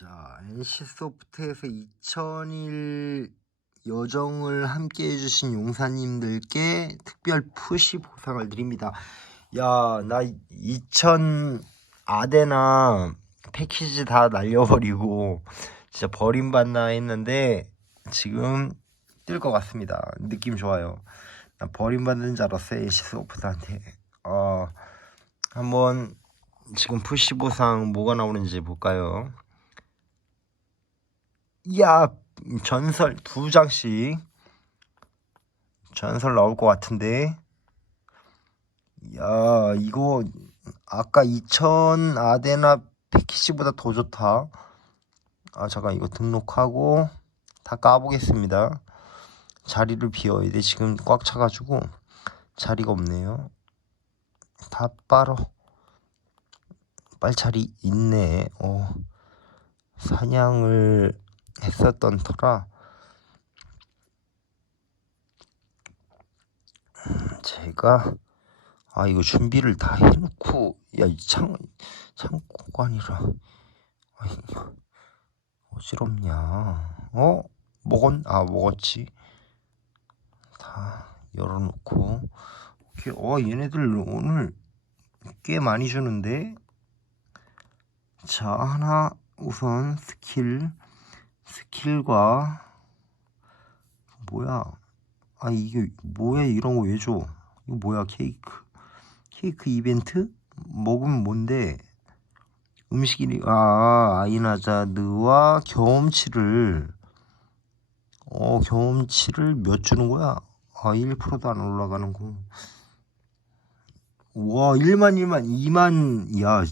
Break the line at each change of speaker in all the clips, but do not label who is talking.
자, NC소프트에서 2001 여정을 함께 해주신 용사님들께 특별 푸시 보상을 드립니다. 야, 나 2000 아데나 패키지 다 날려버리고 진짜 버림받나 했는데 지금 뜰 것 같습니다. 느낌 좋아요. 나 버림받는 줄 알았어요. NC소프트한테. 어, 한번 지금 푸시 보상 뭐가 나오는지 볼까요? 야 전설 두 장씩. 전설 나올 것 같은데. 야 이거 아까 2000 아데나 패키지보다 더 좋다. 아 잠깐 이거 등록하고 다 까보겠습니다. 자리를 비워야 돼. 지금 꽉 차가지고 자리가 없네요. 다 빨어. 빨 자리 있네. 어 사냥을 했었던 터라 제가 아 이거 준비를 다 해놓고 야이창 창고관이라. 아이 어지럽냐. 어? 먹었 아 먹었지. 다 열어놓고. 오케이 어 얘네들 오늘 꽤 많이 주는데? 자 하나 우선 스킬 스킬과 뭐야? 아 이게 뭐야? 이런 거 왜 줘? 이거 뭐야? 케이크. 케이크 이벤트? 먹으면 뭔데? 음식이 아 아이나자드와 경험치를 어 경험치를 몇 주는 거야? 아 1%도 안 올라가는 거 와 1만 1만 2만 야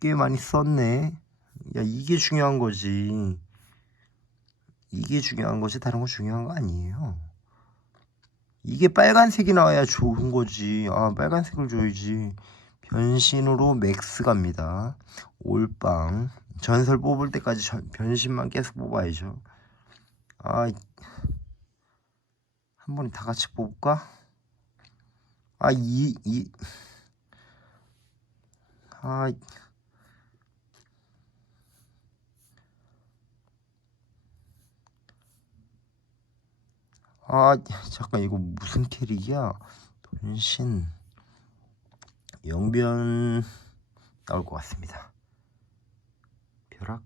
꽤 많이 썼네. 야 이게 중요한 거지 이게 중요한 거지 다른 거 중요한 거 아니에요. 이게 빨간색이 나와야 좋은 거지. 아 빨간색을 줘야지. 변신으로 맥스 갑니다. 올빵 전설 뽑을 때까지 전, 변신만 계속 뽑아야죠. 아 한 번에 다 같이 뽑을까? 아이이아아 잠깐 이거 무슨 캐릭이야? 변신 영변 나올 것 같습니다. 벼락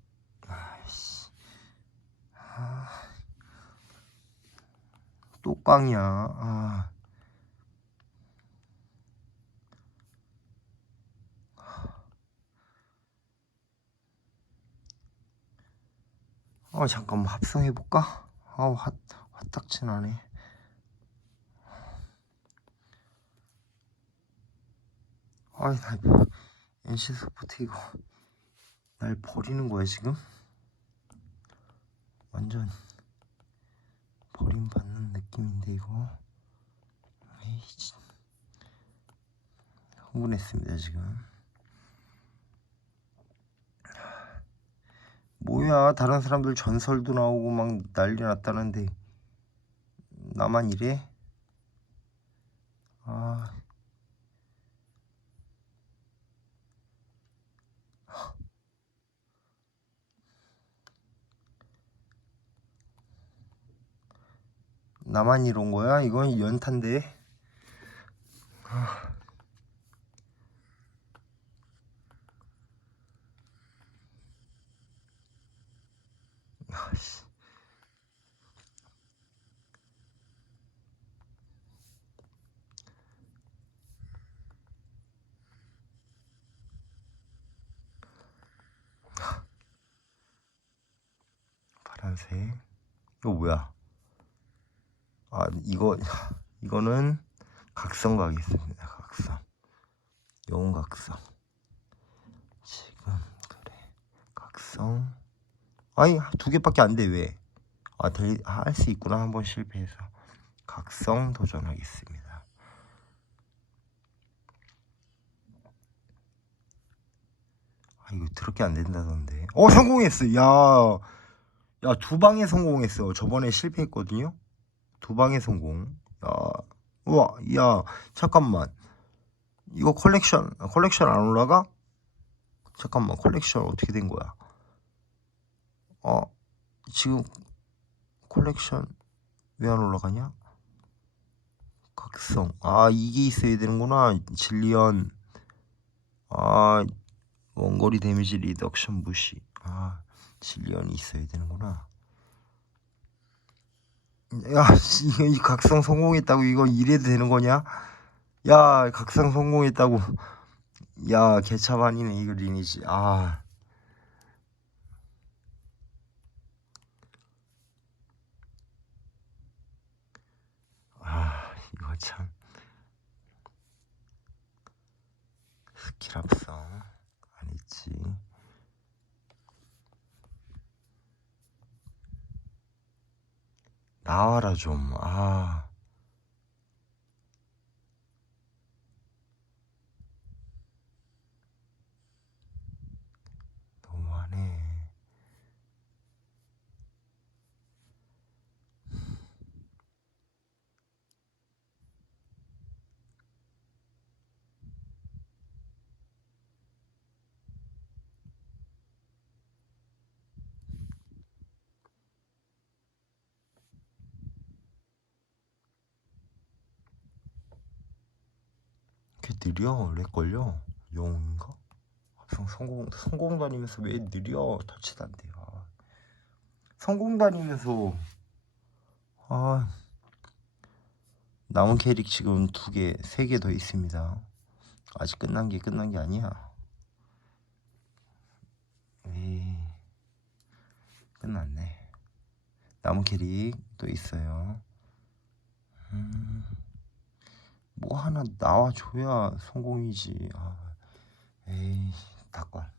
아이씨 아, 또 꽝이야. 아. 어 잠깐만 합성해 볼까? 아우 화화 딱 지 나네. 아이 나 뭐, NC 소프트 이거 날 버리는 거야 지금? 완전 버림받는 느낌인데 이거 에이 진 흥분했습니다 지금 뭐야 다른 사람들 전설도 나오고 막 난리 났다는데 나만 이래? 아 나만 이런 거야? 이건 연탄데. 파란색. 이거 뭐야? 아 이거 이거는 각성 가겠습니다. 각성. 영웅 각성. 지금 그래. 각성. 아니 두 개밖에 안 돼 왜? 아 할 수 있구나 한 번 실패해서. 각성 도전하겠습니다. 아 이거 더럽게 안 된다던데. 어 성공했어. 야. 야, 두 방에 성공했어. 저번에 실패했거든요. 두 방에 성공. 야, 우와, 야, 잠깐만. 이거 컬렉션, 컬렉션 안 올라가? 잠깐만, 컬렉션 어떻게 된 거야? 어 지금 콜렉션 왜 안 올라가냐? 각성 아 이게 있어야 되는구나 질리언 아 원거리 데미지 리덕션 무시 아 질리언이 있어야 되는구나. 야 이 각성 성공했다고 이거 이래도 되는 거냐? 야 각성 성공했다고. 야 개차반이네 이거 리니지. 아. 아, 이거 참. 스킬 합성 안 했지. 나와라 좀. 아. 너무하네. 걔 느려 렉 걸려 영웅인가? 성공 성공 다니면서 왜 느려 터치도 안 돼요. 아. 성공 다니면서 아 남은 캐릭 지금 두 개, 세 개 더 있습니다. 아직 끝난 게 끝난 게 아니야. 에이, 끝났네. 남은 캐릭 또 있어요. 음, 뭐 하나 나와줘야 성공이지. 아, 에이, 닭관.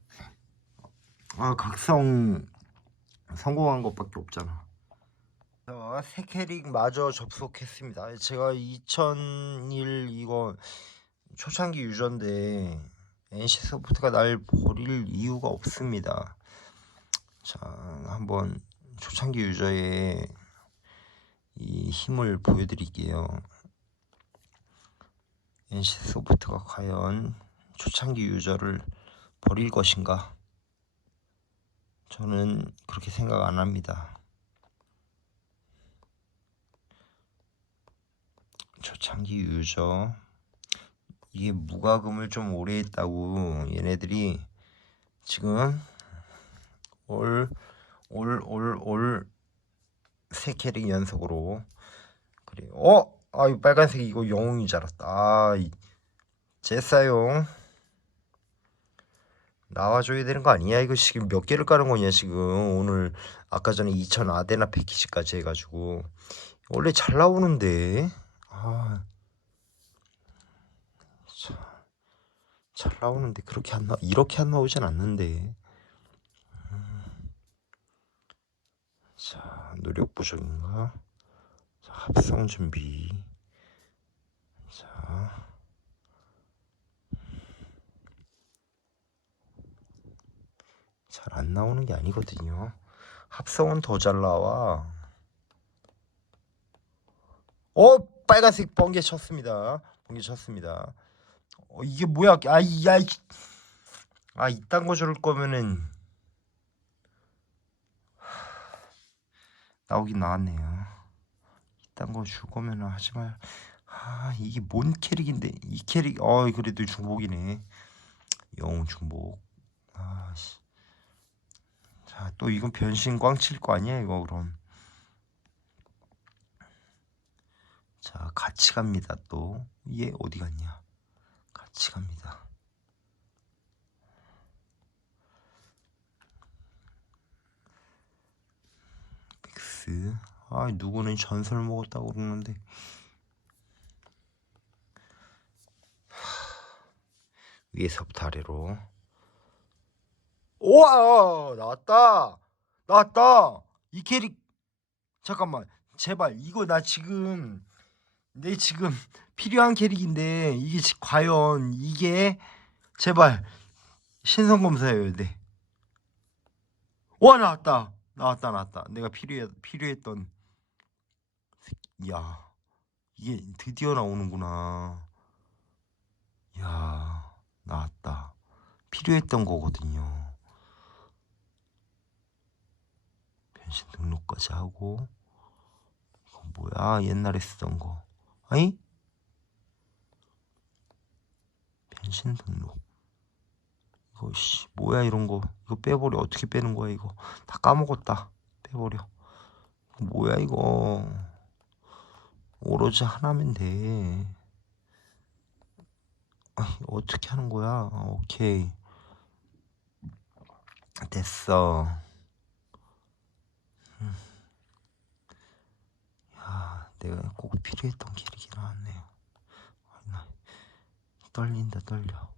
아, 각성 성공한 것밖에 없잖아. 자, 새 캐릭 마저 접속했습니다. 제가 2001 이거 초창기 유저인데 NC 소프트가 날 버릴 이유가 없습니다. 자, 한번 초창기 유저의 이 힘을 보여드릴게요. NC 소프트가 과연 초창기 유저를 버릴 것인가? 저는 그렇게 생각 안 합니다. 초창기 유저 이게 무과금을 좀 오래 했다고 얘네들이 지금 올 올 올 올 세 캐릭 연속으로 그래 어? 아 이 빨간색 이거 영웅인 줄 알았다. 아 이 제사용 나와줘야 되는 거 아니야? 이거 지금 몇 개를 까는 거냐 지금? 오늘 아까 전에 2000 아데나 패키지까지 해가지고. 원래 잘 나오는데. 아, 참, 잘 나오는데 그렇게 안 나, 이렇게 안 나오진 않는데. 음. 자, 노력 부족인가? 자, 합성 준비. 자, 잘 안 나오는 게 아니거든요. 합성은 더 잘 나와. 어 빨간색 번개 쳤습니다. 번개 쳤습니다. 어, 이게 뭐야? 아이야, 아 이딴 거 줄 거면은 나오긴 나왔네요. 이딴 거 줄 거면은 하지 말. 아 이게 뭔 캐릭인데 이 캐릭 어 그래도 중복이네. 영웅 중복. 아씨. 자 또 이건 변신 꽝 칠 거 아니야 이거 그럼. 자, 같이 갑니다. 또. 얘 어디 갔냐? 같이 갑니다. 믹스. 아, 누구는 전설 먹었다고 그러는데. 위에서부터 아래로. 우와! 나왔다! 나왔다! 이 캐릭. 잠깐만. 제발. 이거 나 지금. 내 지금 필요한 캐릭인데 이게 지- 과연 이게 제발 신선 검사여야 돼. 와 나왔다 나왔다 나왔다 내가 필요해 필요했던 야 이게 드디어 나오는구나. 야 나왔다. 필요했던 거거든요. 변신 등록까지 하고. 이거 뭐야? 옛날에 쓰던 거. 아니? 변신 등록. 이거 씨 뭐야 이런 거. 이거 빼버려. 어떻게 빼는 거야 이거. 다 까먹었다. 빼버려. 이거 뭐야 이거 오로지 하나면 돼. 아이, 어떻게 하는 거야? 아, 오케이. 됐어. 음. 야 내가 꼭 필요했던 아, 나 떨린다 떨려.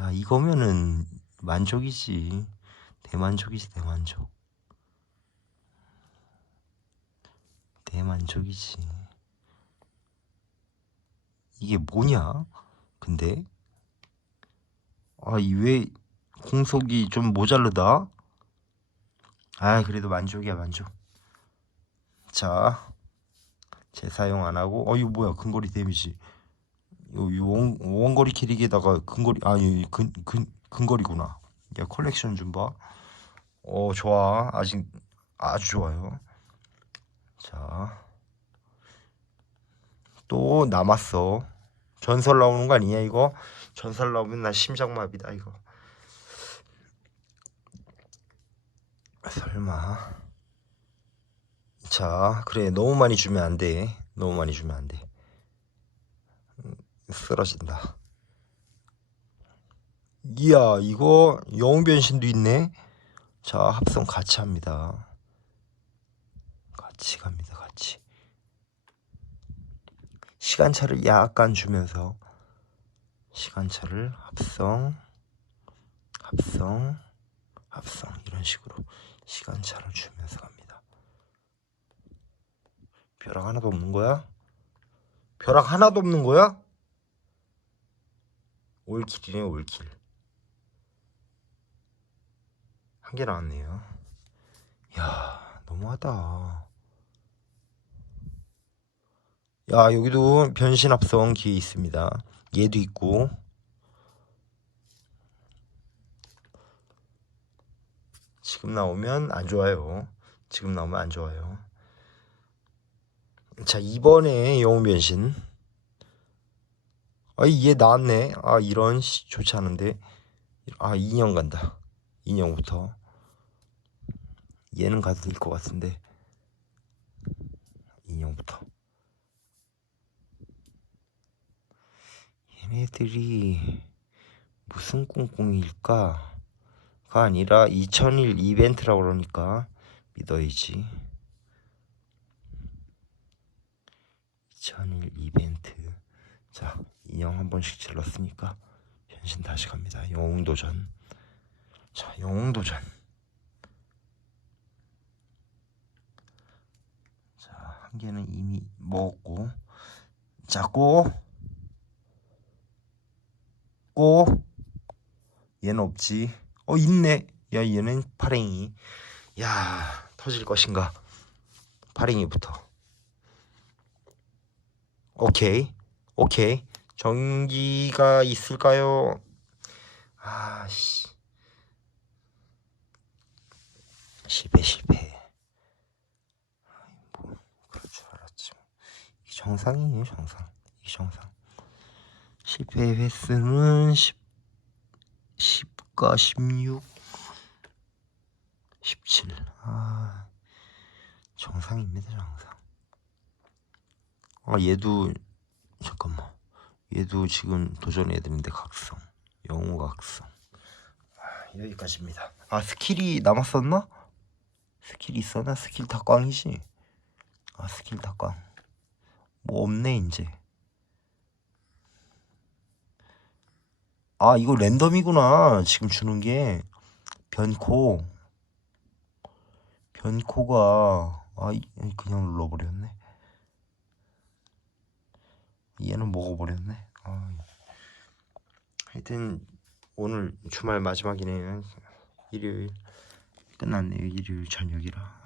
야 이거면은 만족이지. 대만족이지 대만족. 대만족이지 이게 뭐냐? 근데? 아 이 왜 공속이 좀 모자르다? 아 그래도 만족이야 만족. 자 재사용 안 하고 어 이거 뭐야? 근거리 데미지. 요, 요 원, 원거리 캐릭에다가 근거리 아니 근, 근, 근거리구나. 야 컬렉션 좀 봐 어 좋아. 아직 아주 좋아요. 자 또 남았어. 전설 나오는 거 아니냐 이거? 전설 나오면 나 심장마비다 이거. 설마. 자 그래. 너무 많이 주면 안 돼. 너무 많이 주면 안 돼. 쓰러진다. 이야 이거 영웅 변신도 있네? 자 합성 같이 합니다. 같이 갑니다 시간차를 약간 주면서 시간차를 합성 합성 합성 이런 식으로 시간차를 주면서 갑니다 벼락 하나도 없는 거야? 벼락 하나도 없는 거야? 올킬이네 올킬 한 개 나왔네요 야 너무하다 야 여기도 변신 합성 기회 있습니다. 얘도 있고. 지금 나오면 안 좋아요. 지금 나오면 안 좋아요. 자 이번에 영웅 변신. 아얘 나왔네. 아 이런 씨 좋지 않은데. 아 인형 간다. 인형부터. 얘는 가도 될 것 같은데. 인형부터 얘네들이 무슨 꿍꿍일까가 아니라 2001 이벤트라고 그러니까 믿어야지. 2001 이벤트. 자 인형 한 번씩 질렀으니까 변신 다시 갑니다. 영웅도전. 자 영웅도전. 자 한 개는 이미 먹었고. 자 꼬꼬 얘는 없지. 어 있네. 야 얘는 파랭이. 야 터질 것인가? 파랭이부터. 오케이. 오케이. 전기가 있을까요? 아씨. 실패 실패. 아이, 뭐 그럴 줄 알았지. 뭐. 이게 정상이에요 정상. 이게 정상 실패 횟수는 10, 10과 16 17 아, 정상입니다 정상. 아 얘도 잠깐만. 얘도 지금 도전해야 되는데 각성. 영웅 각성. 아, 여기까지입니다. 아 스킬이 남았었나? 스킬이 있었나? 스킬 다 꽝이지? 아 스킬 다 꽝 뭐 없네 이제 아 이거 랜덤이구나. 지금 주는 게. 변코. 변코가 아 이- 그냥 눌러버렸네. 얘는 먹어버렸네. 아, 하여튼 오늘 주말 마지막이네요 일요일. 끝났네요. 일요일 저녁이라